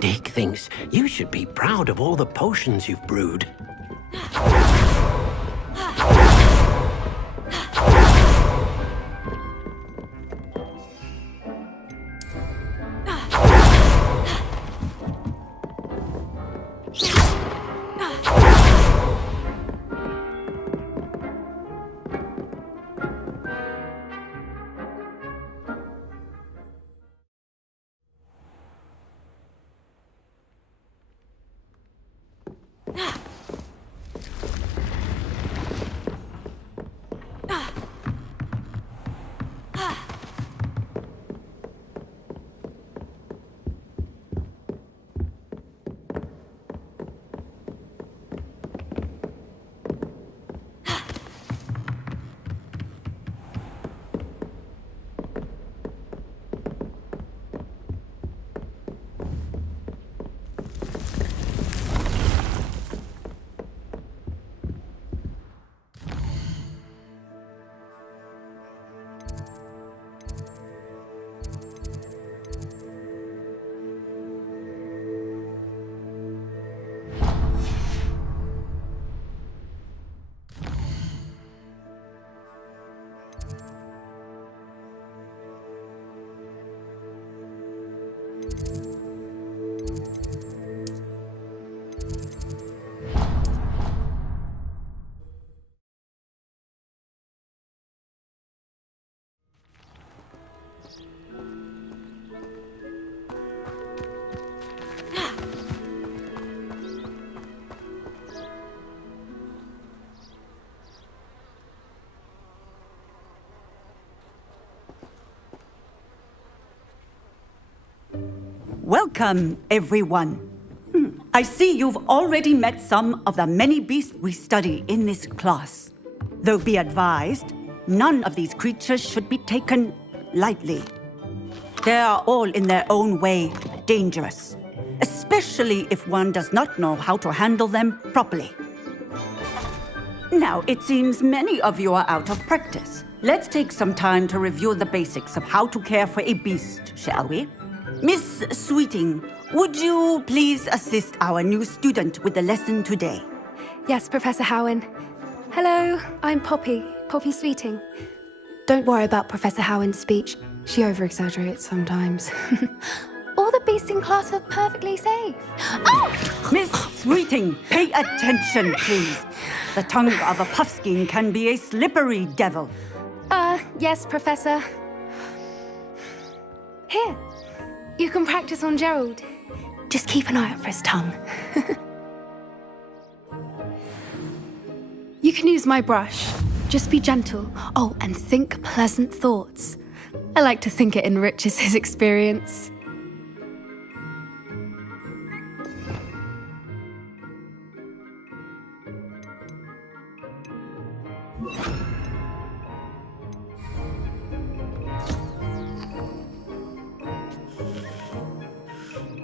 Dick thinks you should be proud of all the potions you've brewed. Welcome, everyone. I see you've already met some of the many beasts we study in this class. Though be advised, none of these creatures should be taken lightly. They are all in their own way dangerous, especially if one does not know how to handle them properly. Now, it seems many of you are out of practice. Let's take some time to review the basics of how to care for a beast, shall we? Miss Sweeting, would you please assist our new student with the lesson today? Yes, Professor Howen. Hello, I'm Poppy Sweeting. Don't worry about Professor Howen's speech. She over-exaggerates sometimes. All the beasts in class are perfectly safe. Oh! Miss Sweeting, pay attention, please. The tongue of a puffskein can be a slippery devil. Yes, Professor. Here, you can practice on Gerald. Just keep an eye out for his tongue. You can use my brush. Just be gentle. Oh, and think pleasant thoughts. I like to think it enriches his experience.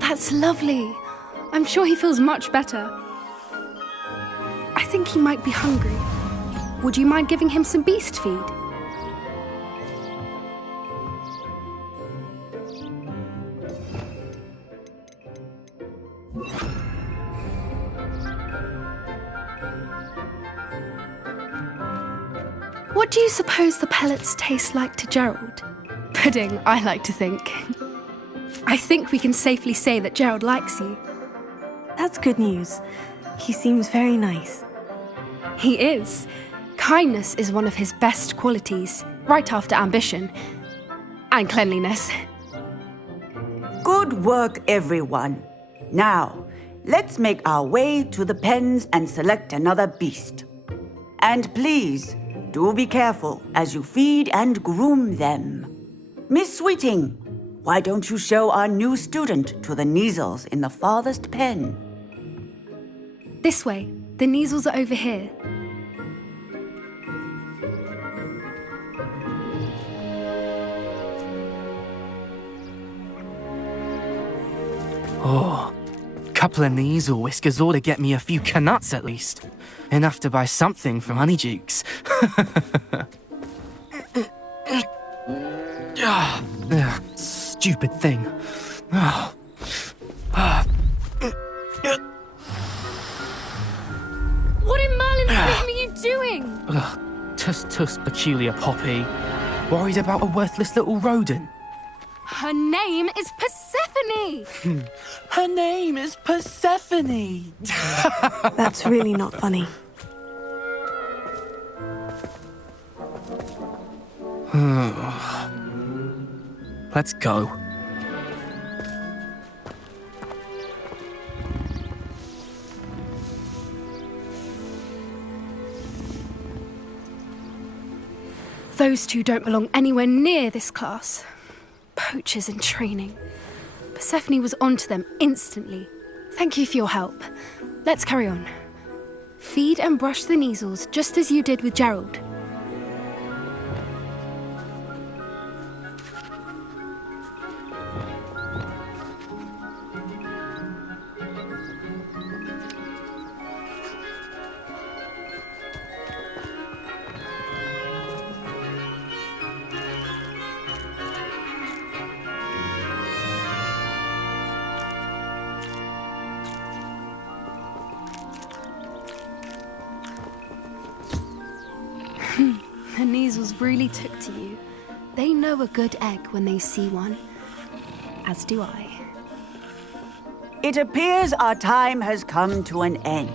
That's lovely. I'm sure he feels much better. I think he might be hungry. Would you mind giving him some beast feed? What do you suppose the pellets taste like to Gerald? Pudding, I like to think. I think we can safely say that Gerald likes you. That's good news. He seems very nice. He is. Kindness is one of his best qualities, right after ambition. And cleanliness. Good work, everyone. Now, let's make our way to the pens and select another beast. And please, do be careful as you feed and groom them. Miss Sweeting, why don't you show our new student to the Neasels in the farthest pen? This way. The Neasels are over here. Oh, couple of Neasel whiskers ought to get me a few canuts at least. Enough to buy something from Honeydukes. stupid thing. What in Merlin's name are you doing? Tuss, peculiar Poppy. Worried about a worthless little rodent? Her name is Persephone! Her name is Persephone! That's really not funny. Let's go. Those two don't belong anywhere near this class. Poachers in training. Persephone was onto them instantly. Thank you for your help. Let's carry on. Feed and brush the Neasels just as you did with Gerald. The Neasels really took to you. They know a good egg when they see one. As do I. It appears our time has come to an end.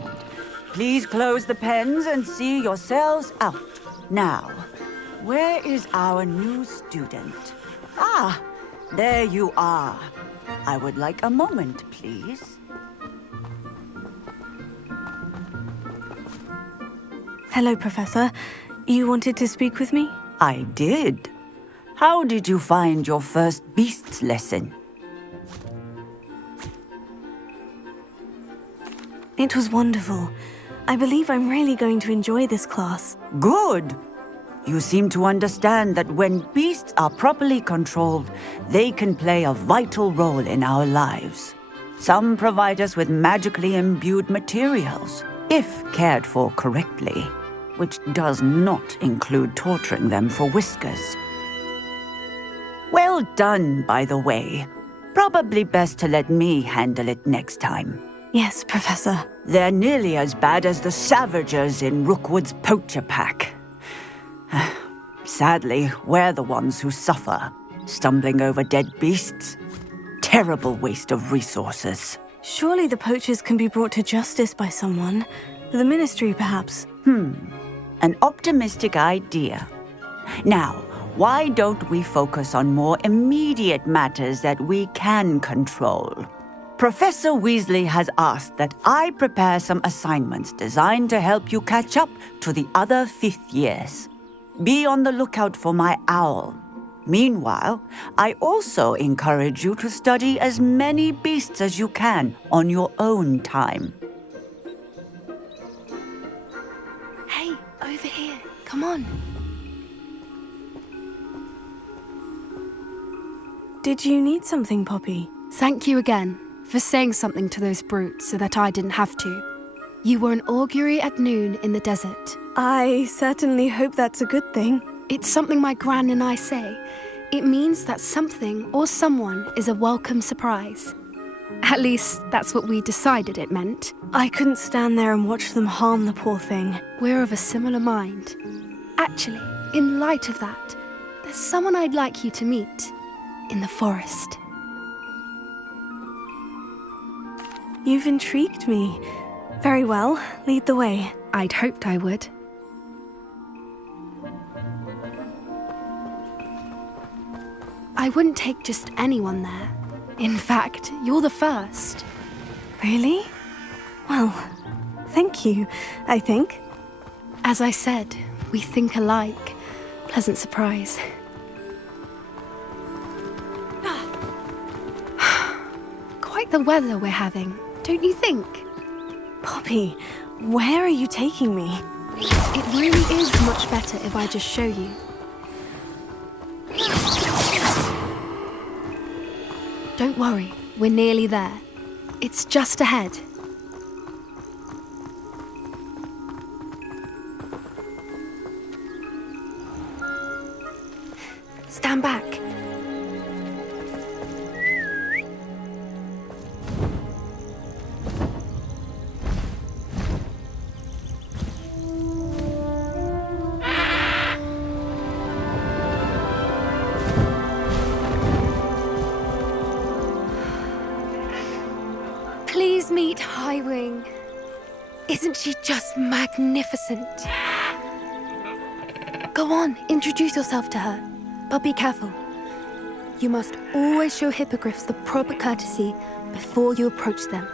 Please close the pens and see yourselves out. Now, where is our new student? Ah, there you are. I would like a moment, please. Hello, Professor. You wanted to speak with me? I did. How did you find your first beasts lesson? It was wonderful. I believe I'm really going to enjoy this class. Good. You seem to understand that when beasts are properly controlled, they can play a vital role in our lives. Some provide us with magically imbued materials, if cared for correctly, which does not include torturing them for whiskers. Well done, by the way. Probably best to let me handle it next time. Yes, Professor. They're nearly as bad as the Savagers in Rookwood's poacher pack. Sadly, we're the ones who suffer, stumbling over dead beasts. Terrible waste of resources. Surely the poachers can be brought to justice by someone. The Ministry, perhaps. An optimistic idea. Now, why don't we focus on more immediate matters that we can control? Professor Weasley has asked that I prepare some assignments designed to help you catch up to the other fifth years. Be on the lookout for my owl. Meanwhile, I also encourage you to study as many beasts as you can on your own time. Hey, over here. Come on. Did you need something, Poppy? Thank you again for saying something to those brutes so that I didn't have to. You were an augury at noon in the desert. I certainly hope that's a good thing. It's something my gran and I say. It means that something or someone is a welcome surprise. At least, that's what we decided it meant. I couldn't stand there and watch them harm the poor thing. We're of a similar mind. Actually, in light of that, there's someone I'd like you to meet in the forest. You've intrigued me. Very well, lead the way. I'd hoped I would. I wouldn't take just anyone there. In fact, you're the first. Really? Well, thank you, I think. As I said, we think alike. Pleasant surprise. Quite the weather we're having, don't you think? Poppy, where are you taking me? It really is much better if I just show you. Don't worry, we're nearly there. It's just ahead. Stand back. Please meet Highwing. Isn't she just magnificent? Go on, introduce yourself to her. But be careful. You must always show hippogriffs the proper courtesy before you approach them.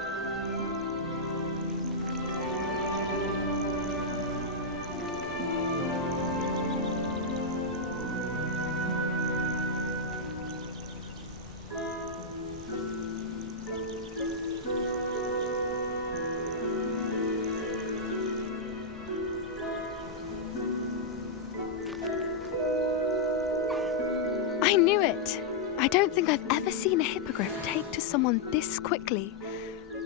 I knew it! I don't think I've ever seen a hippogriff take to someone this quickly.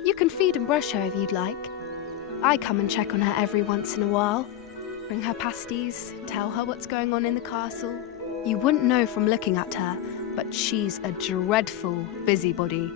You can feed and brush her if you'd like. I come and check on her every once in a while. Bring her pasties, tell her what's going on in the castle. You wouldn't know from looking at her, but she's a dreadful busybody.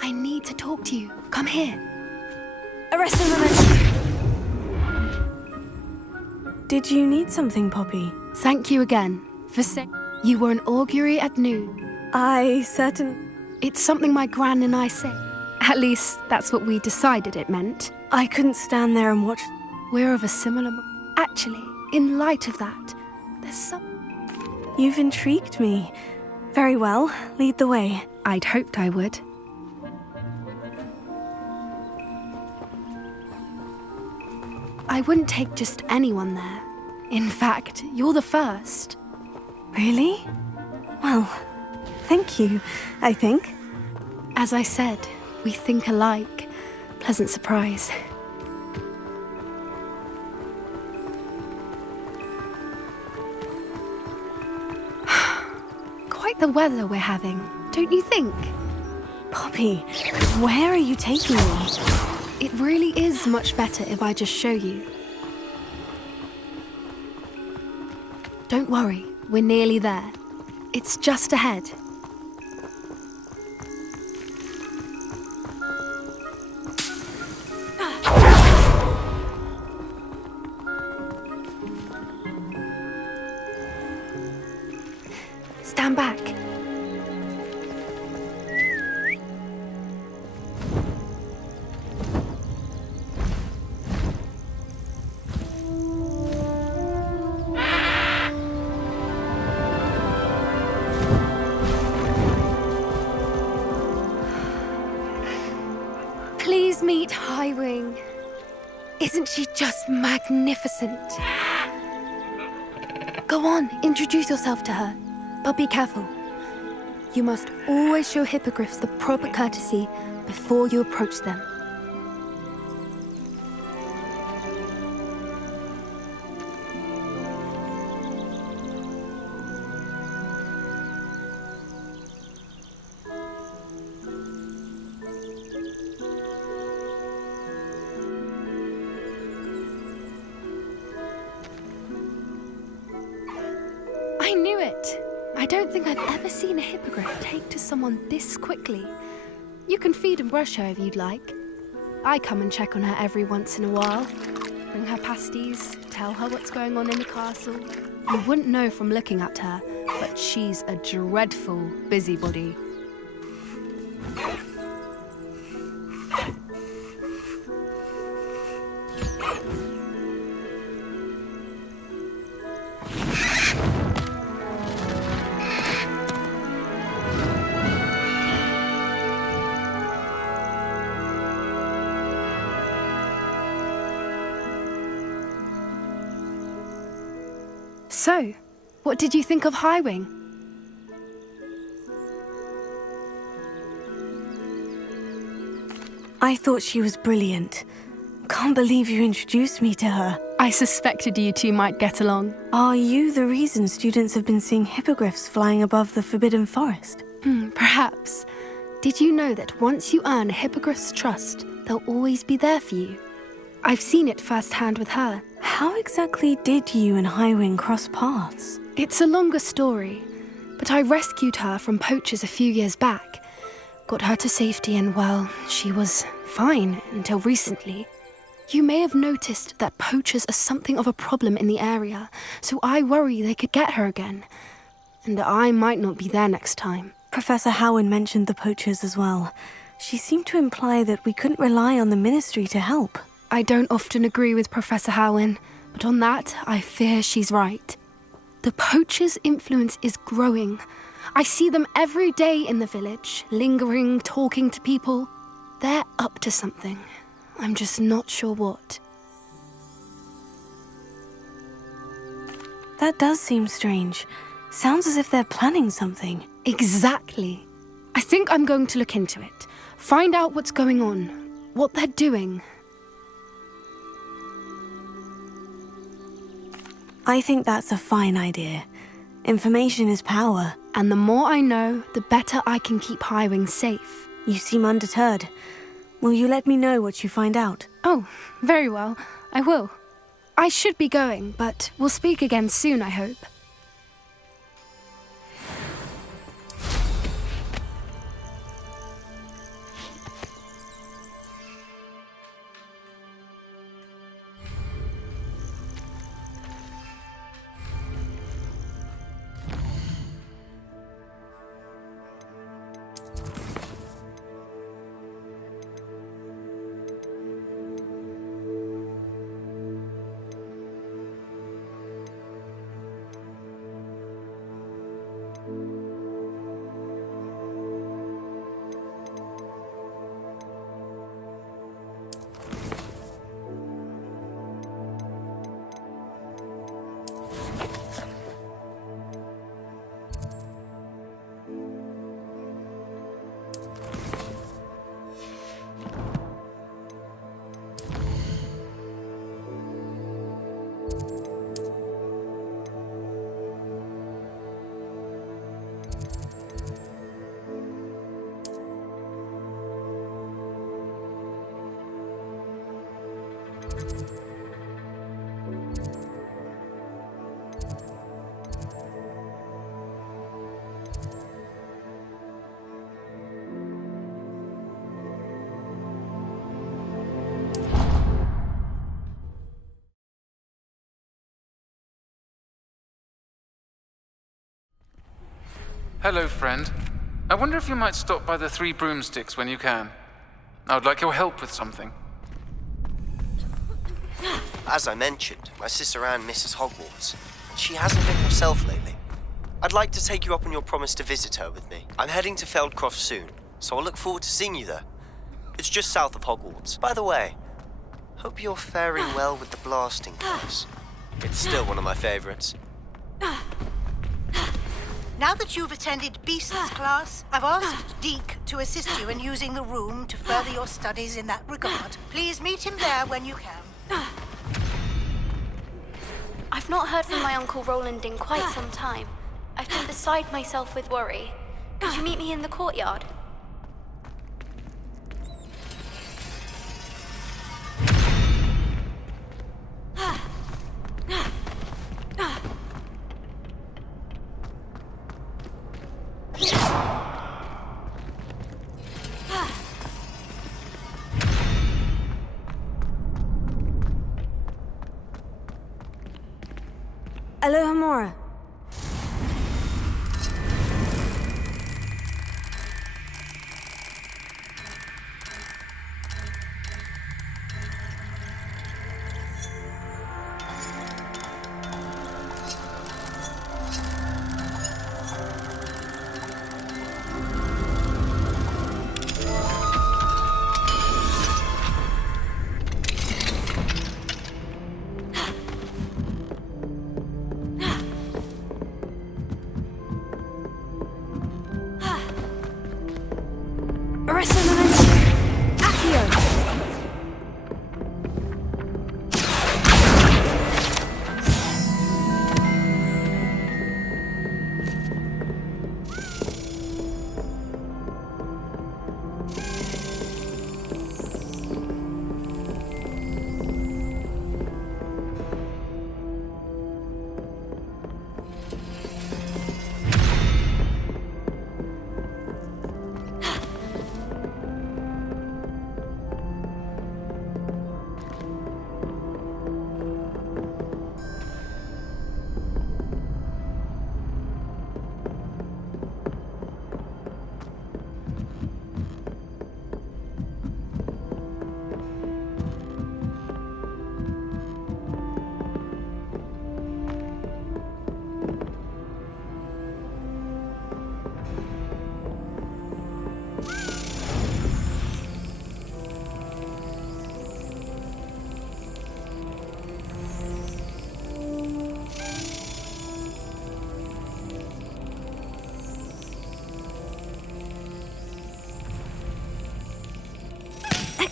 I need to talk to you. Come here. Arrest him a minute. Did you need something, Poppy? Thank you again for saying you were an augury at noon. It's something my gran and I say. At least, that's what we decided it meant. I couldn't stand there and watch. We're of a similar... Actually, in light of that, there's some... You've intrigued me. Very well. Lead the way. I'd hoped I would. I wouldn't take just anyone there. In fact, you're the first. Really? Well, thank you, I think. As I said, we think alike. Pleasant surprise. Quite the weather we're having, don't you think? Poppy, where are you taking me? It really is much better if I just show you. Don't worry, we're nearly there. It's just ahead. Stand back. Please meet Highwing. Isn't she just magnificent? Go on, introduce yourself to her. But be careful. You must always show hippogriffs the proper courtesy before you approach them. I knew it! I don't think I've ever seen a hippogriff take to someone this quickly. You can feed and brush her if you'd like. I come and check on her every once in a while. bring her pasties, tell her what's going on in the castle. You wouldn't know from looking at her, but she's a dreadful busybody. So, what did you think of Highwing? I thought she was brilliant. Can't believe you introduced me to her. I suspected you two might get along. Are you the reason students have been seeing hippogriffs flying above the Forbidden Forest? Perhaps. Did you know that once you earn a hippogriff's trust, they'll always be there for you? I've seen it firsthand with her. How exactly did you and Highwing cross paths? It's a longer story, but I rescued her from poachers a few years back. Got her to safety and, well, she was fine until recently. You may have noticed that poachers are something of a problem in the area, so I worry they could get her again. And I might not be there next time. Professor Howin mentioned the poachers as well. She seemed to imply that we couldn't rely on the Ministry to help. I don't often agree with Professor Howin, but on that, I fear she's right. The poachers' influence is growing. I see them every day in the village, lingering, talking to people. They're up to something. I'm just not sure what. That does seem strange. Sounds as if they're planning something. Exactly. I think I'm going to look into it. Find out what's going on, what they're doing. I think that's a fine idea. Information is power. And the more I know, the better I can keep Highwing safe. You seem undeterred. Will you let me know what you find out? Oh, very well. I will. I should be going, but we'll speak again soon, I hope. Hello, friend. I wonder if you might stop by the Three Broomsticks when you can. I would like your help with something. As I mentioned, my sister Anne misses Hogwarts, and she hasn't been herself lately. I'd like to take you up on your promise to visit her with me. I'm heading to Feldcroft soon, so I'll look forward to seeing you there. It's just south of Hogwarts. By the way, hope you're faring well with the blasting class. It's still one of my favorites. Now that you've attended Beast's class, I've asked Deke to assist you in using the room to further your studies in that regard. Please meet him there when you can. I've not heard from my Uncle Roland in quite some time. I've been beside myself with worry. Could you meet me in the courtyard? Alohomora.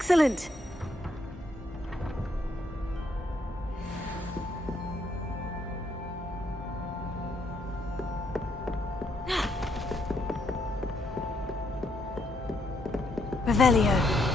Excellent! Revelio.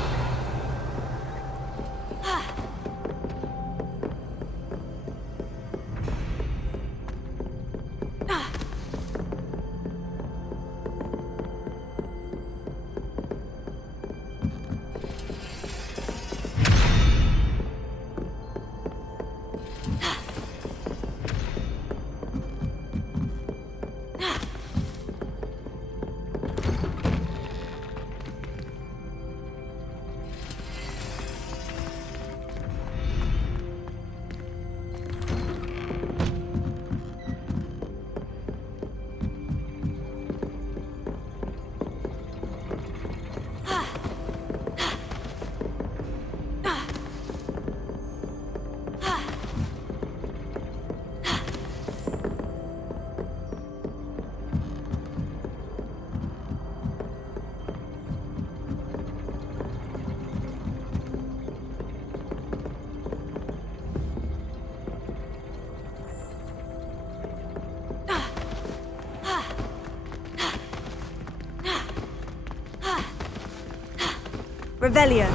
Revelio.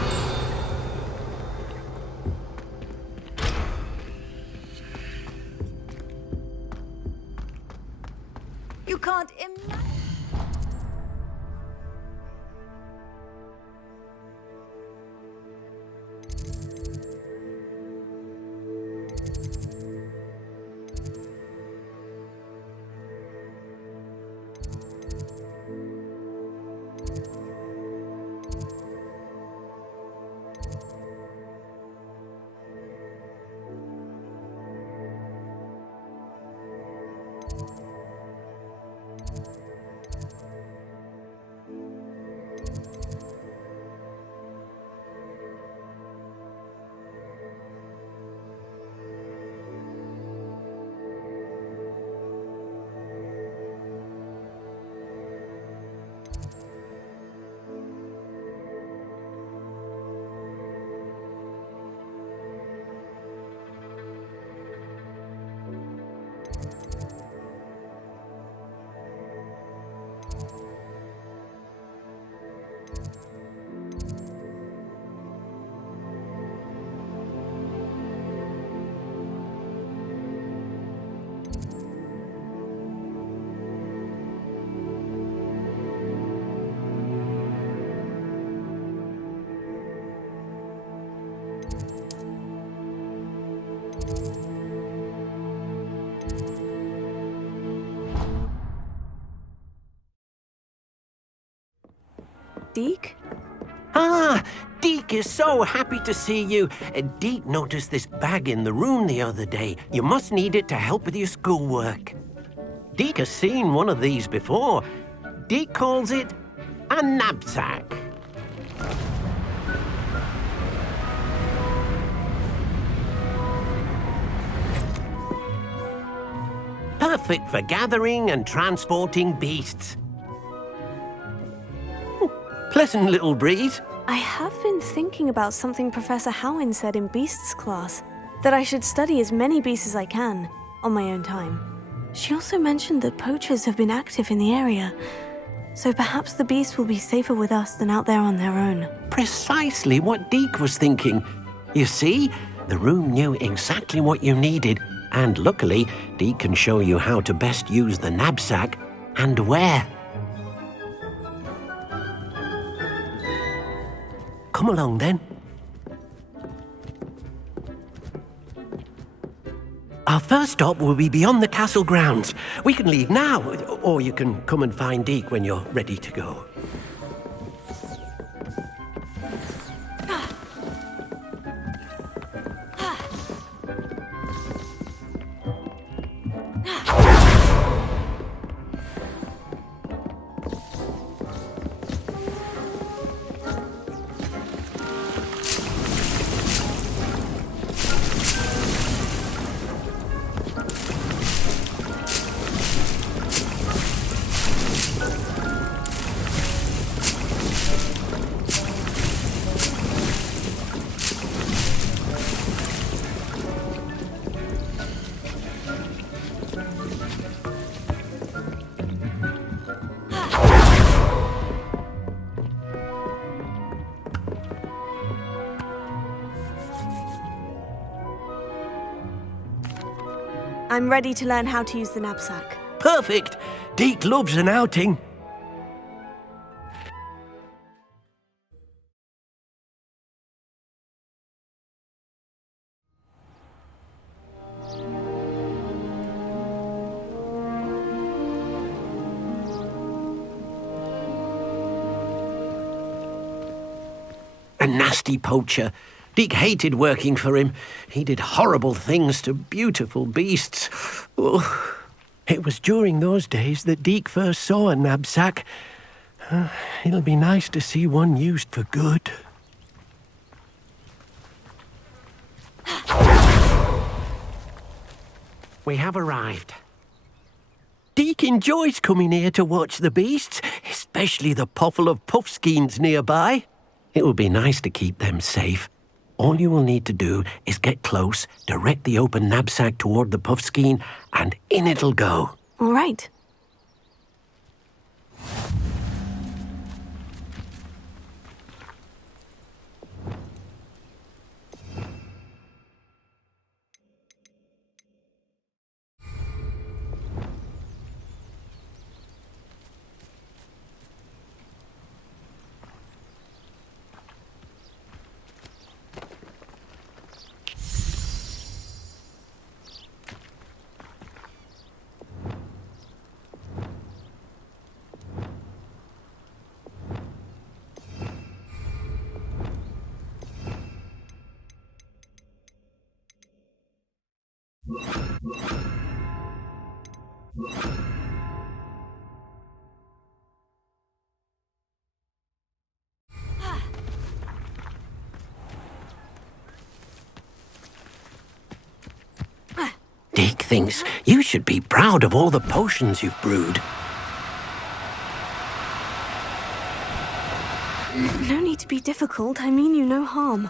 You can't imagine. Deke? Ah, Deke is so happy to see you. Deke noticed this bag in the room the other day. You must need it to help with your schoolwork. Deke has seen one of these before. Deke calls it a knapsack. Perfect for gathering and transporting beasts. Pleasant little breeze. I have been thinking about something Professor Howin said in Beasts class, that I should study as many beasts as I can, on my own time. She also mentioned that poachers have been active in the area, so perhaps the beasts will be safer with us than out there on their own. Precisely what Deke was thinking. You see, the room knew exactly what you needed, and luckily, Deke can show you how to best use the knapsack and where. Come along then. Our first stop will be beyond the castle grounds. We can leave now, or you can come and find Deke when you're ready to go. I'm ready to learn how to use the knapsack. Perfect! Deke loves an outing. A nasty poacher. Deke hated working for him. He did horrible things to beautiful beasts. Oh. It was during those days that Deke first saw a knapsack. It'll be nice to see one used for good. We have arrived. Deke enjoys coming here to watch the beasts, especially the poffle of puffskeins nearby. It will be nice to keep them safe. All you will need to do is get close, direct the open knapsack toward the puffskein, and in it'll go. All right. Deke thinks you should be proud of all the potions you've brewed. No need to be difficult. I mean you no harm.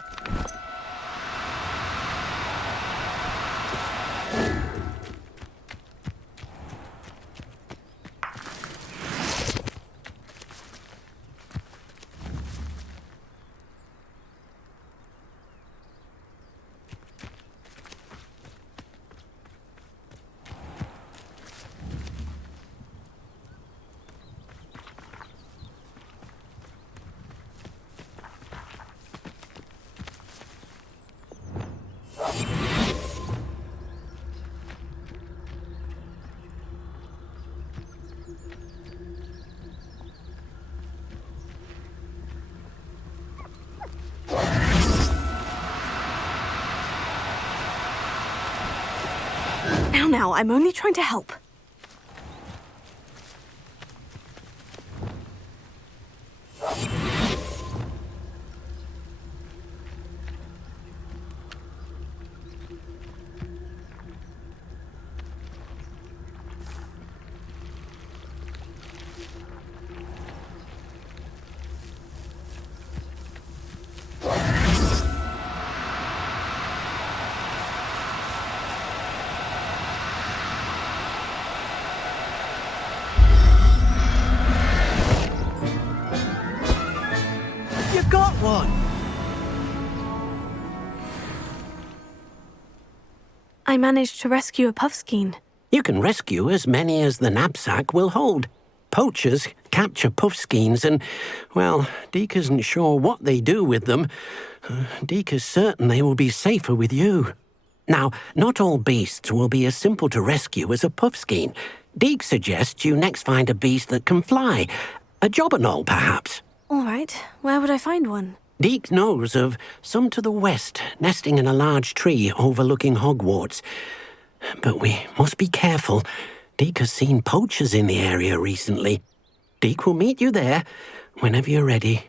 Now, I'm only trying to help. You got one! I managed to rescue a puffskein. You can rescue as many as the knapsack will hold. Poachers capture puffskeins and, well, Deke isn't sure what they do with them. Deke is certain they will be safer with you. Now, not all beasts will be as simple to rescue as a puffskein. Deke suggests you next find a beast that can fly. A jobberknoll, perhaps. All right, where would I find one? Deke knows of some to the west, nesting in a large tree overlooking Hogwarts. But we must be careful. Deke has seen poachers in the area recently. Deke will meet you there whenever you're ready.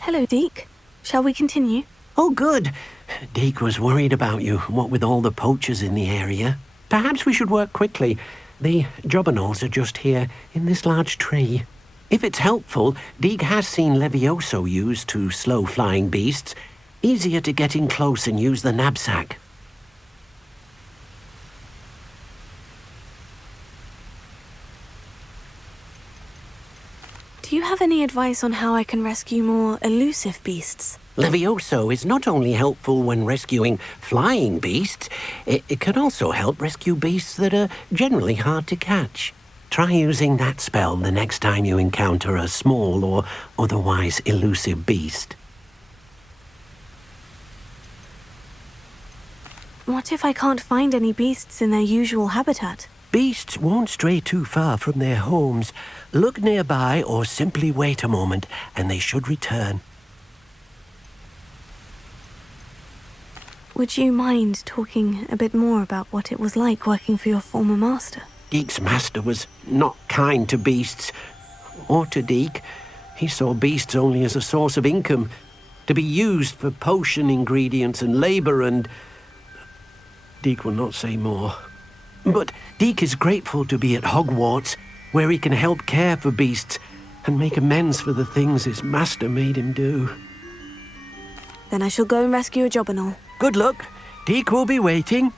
Hello, Deke. Shall we continue? Oh, good. Deke was worried about you, what with all the poachers in the area. Perhaps we should work quickly. The jobberknolls are just here, in this large tree. If it's helpful, Deke has seen Levioso used to slow flying beasts. Easier to get in close and use the knapsack. Do you have any advice on how I can rescue more elusive beasts? Levioso is not only helpful when rescuing flying beasts, it can also help rescue beasts that are generally hard to catch. Try using that spell the next time you encounter a small or otherwise elusive beast. What if I can't find any beasts in their usual habitat? Beasts won't stray too far from their homes. Look nearby or simply wait a moment and they should return. Would you mind talking a bit more about what it was like working for your former master? Deke's master was not kind to beasts, or to Deke. He saw beasts only as a source of income, to be used for potion ingredients and labour, and Deke will not say more. But Deke is grateful to be at Hogwarts, where he can help care for beasts and make amends for the things his master made him do. Then I shall go and rescue a jobberknoll. Good luck. Deke will be waiting.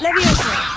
Leviosa!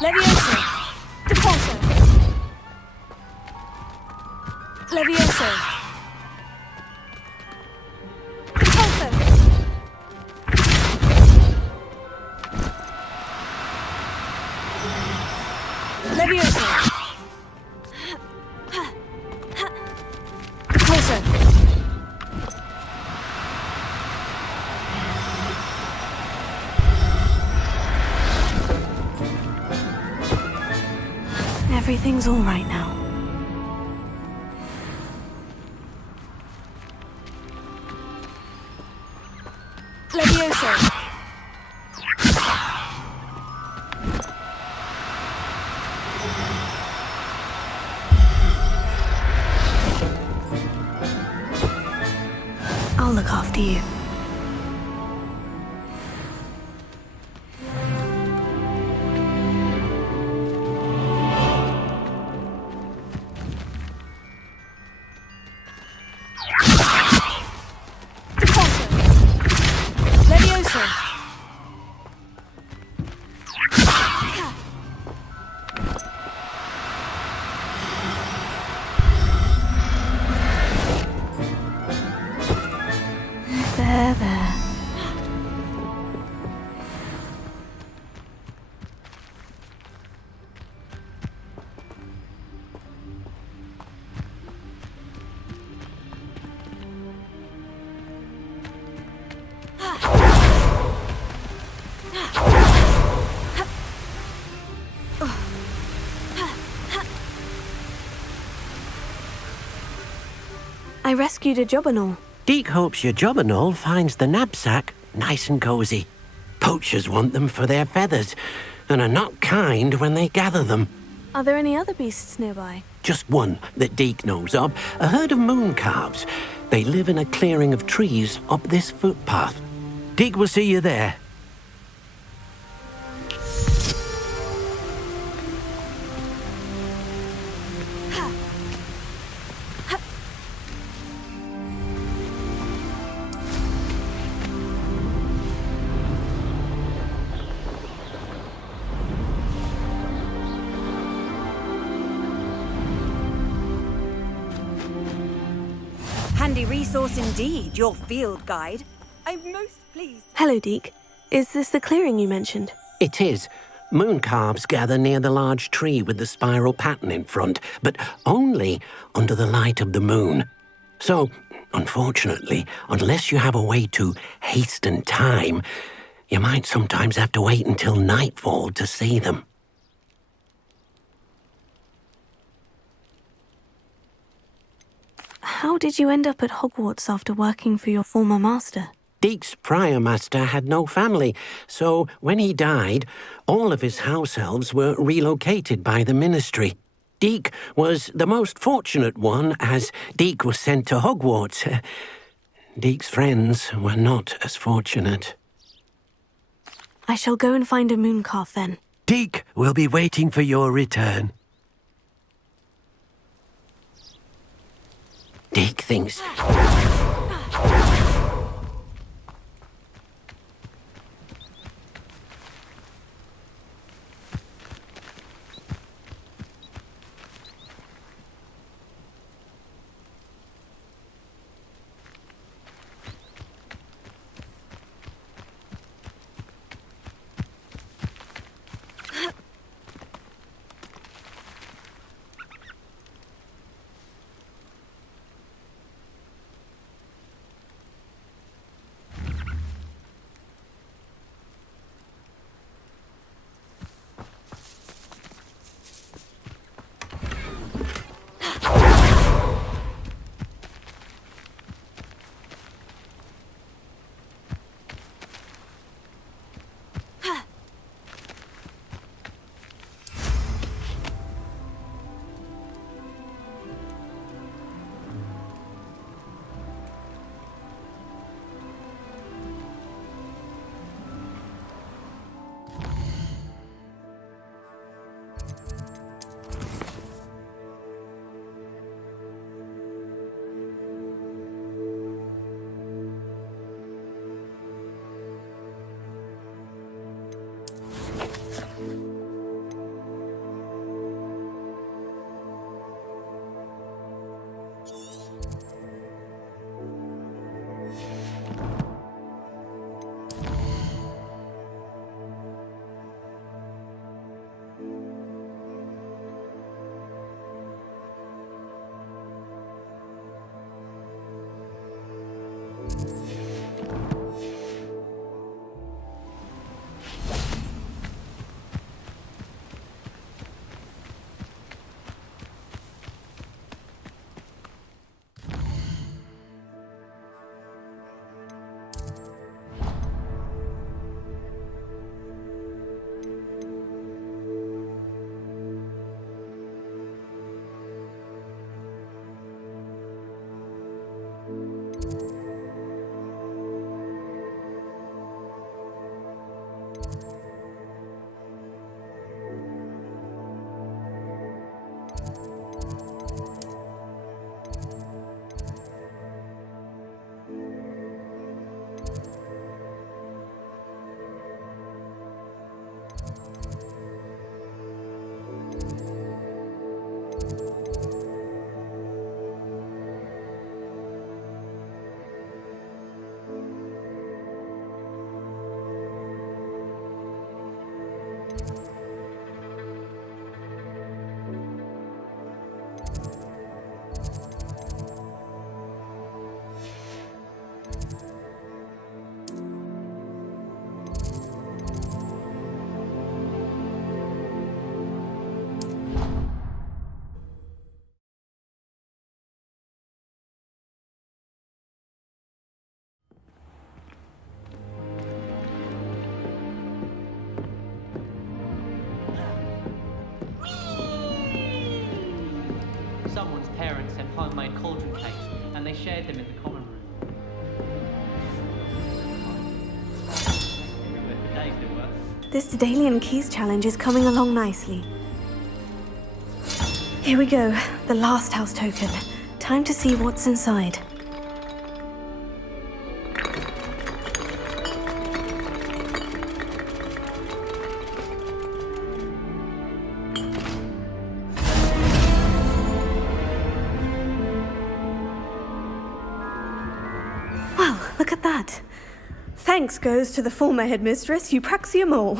Leviosa! Depulso! Leviosa! Depulso! Leviosa! Depulso! Everything's all right now. Leviosa! I'll look after you. There. I rescued a Jobberknoll. Deke hopes your Jobberknoll finds the knapsack nice and cozy. Poachers want them for their feathers, and are not kind when they gather them. Are there any other beasts nearby? Just one that Deke knows of, a herd of moon calves. They live in a clearing of trees up this footpath. Deke will see you there. Handy resource indeed, your field guide. I'm most pleased. Hello, Deke. Is this the clearing you mentioned? It is. Moon calves gather near the large tree with the spiral pattern in front, but only under the light of the moon. So, unfortunately, unless you have a way to hasten time, you might sometimes have to wait until nightfall to see them. How did you end up at Hogwarts after working for your former master? Deke's prior master had no family, so when he died, all of his house elves were relocated by the ministry. Deke was the most fortunate one, as Deke was sent to Hogwarts. Deke's friends were not as fortunate. I shall go and find a mooncalf then. Deke will be waiting for your return. Deke thinks... they shared him in the common room. But today still works. This Daedalian Keys challenge is coming along nicely. Here we go, the last house token. Time to see what's inside. Well, look at that. Thanks goes to the former headmistress, Eupraxia Mole.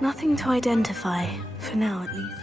Nothing to identify, for now at least.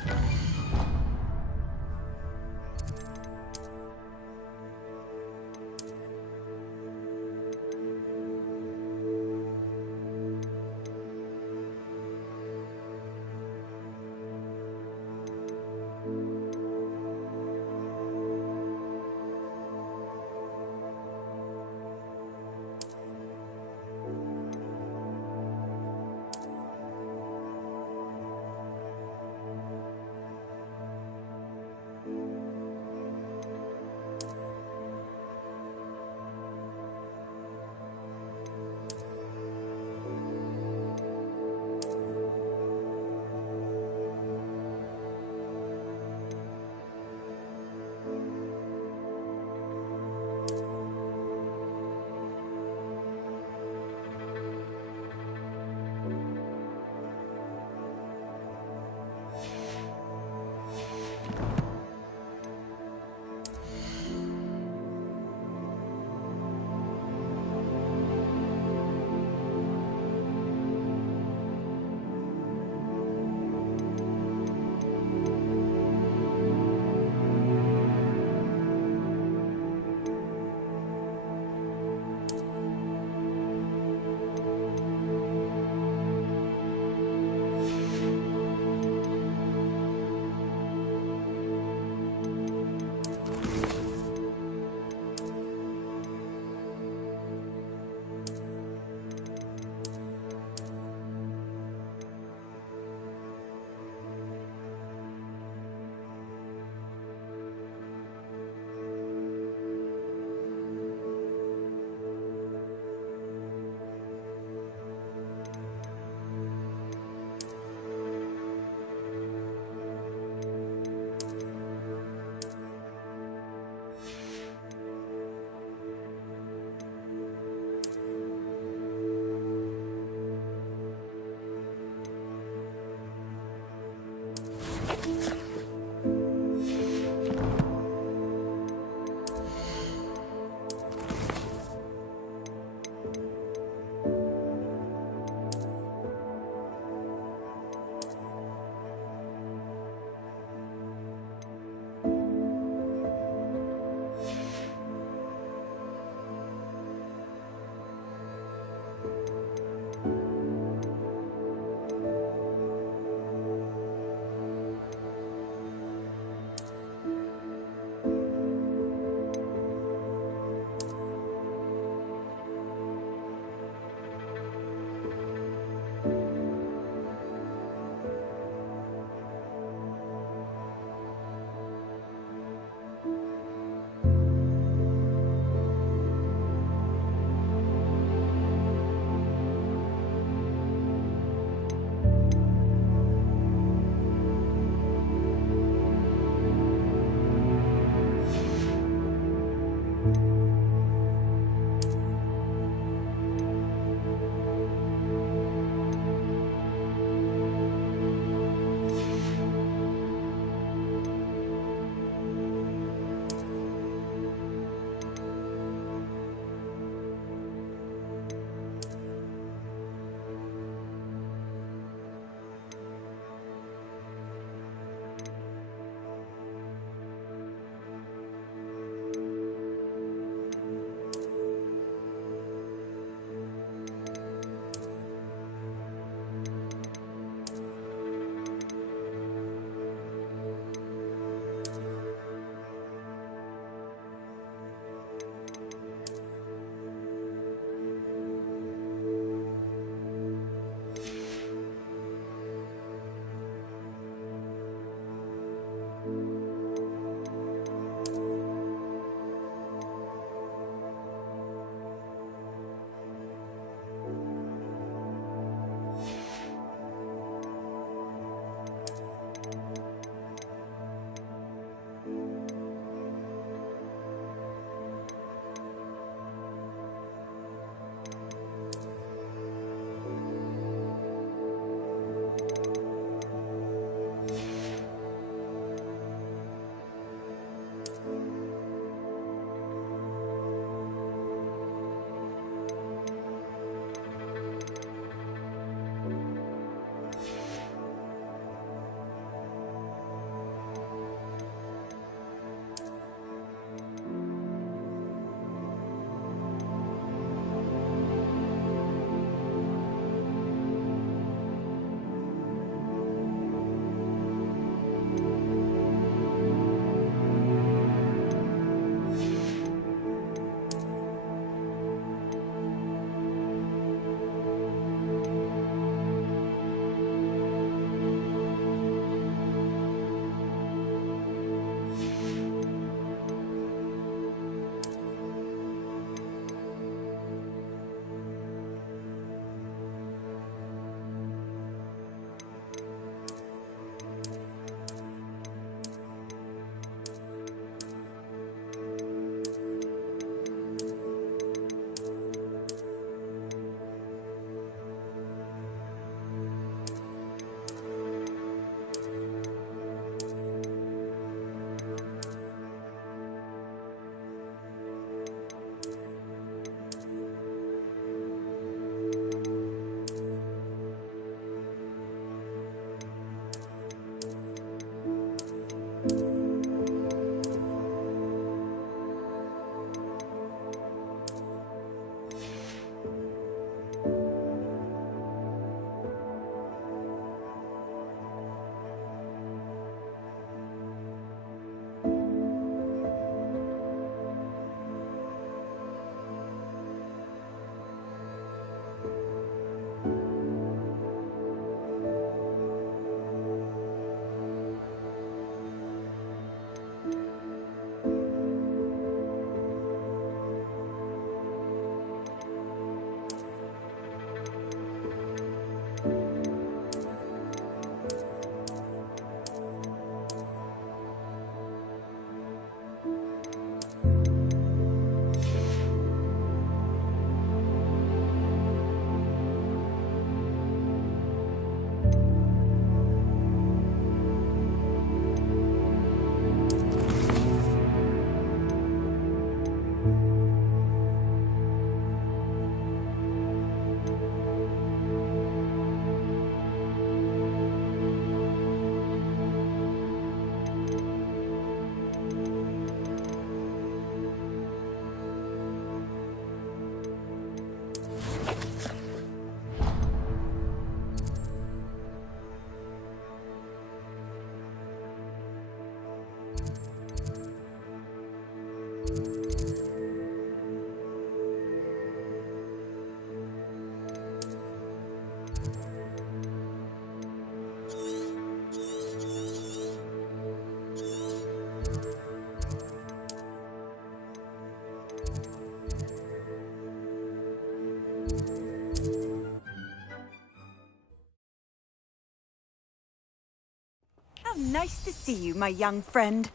How nice to see you, my young friend.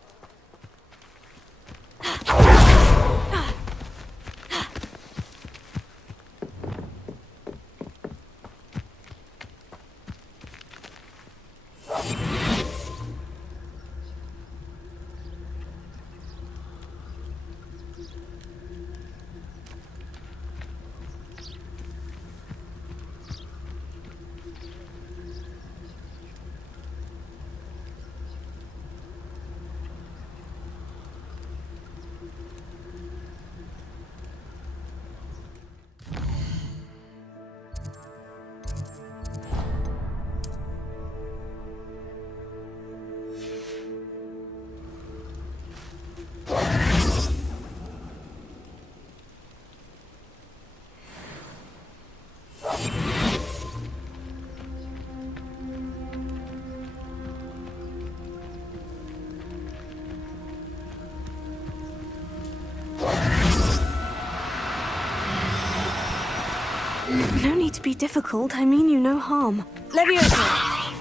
No need to be difficult. I mean you no harm. Leviosa!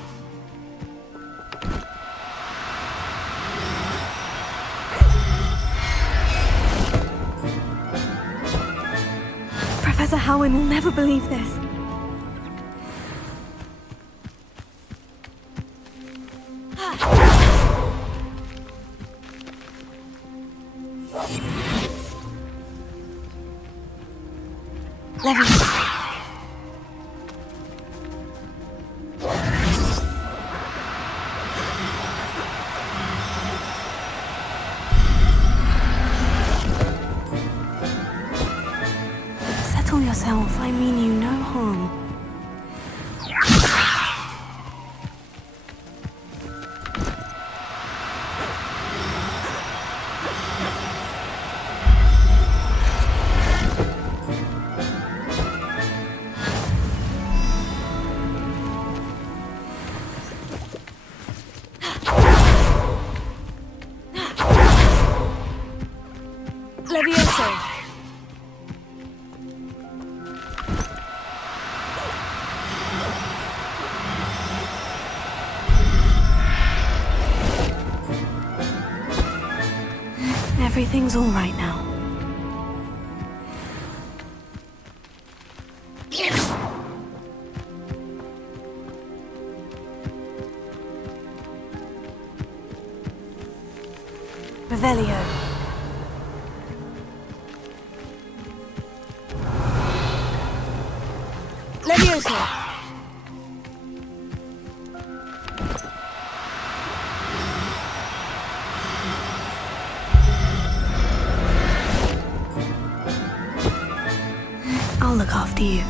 Professor Howin will never believe this. Leviosa. Settle yourself. I mean you no harm. Leviosa. Everything's all right now. Revelio. Leviosa. I'll look after you.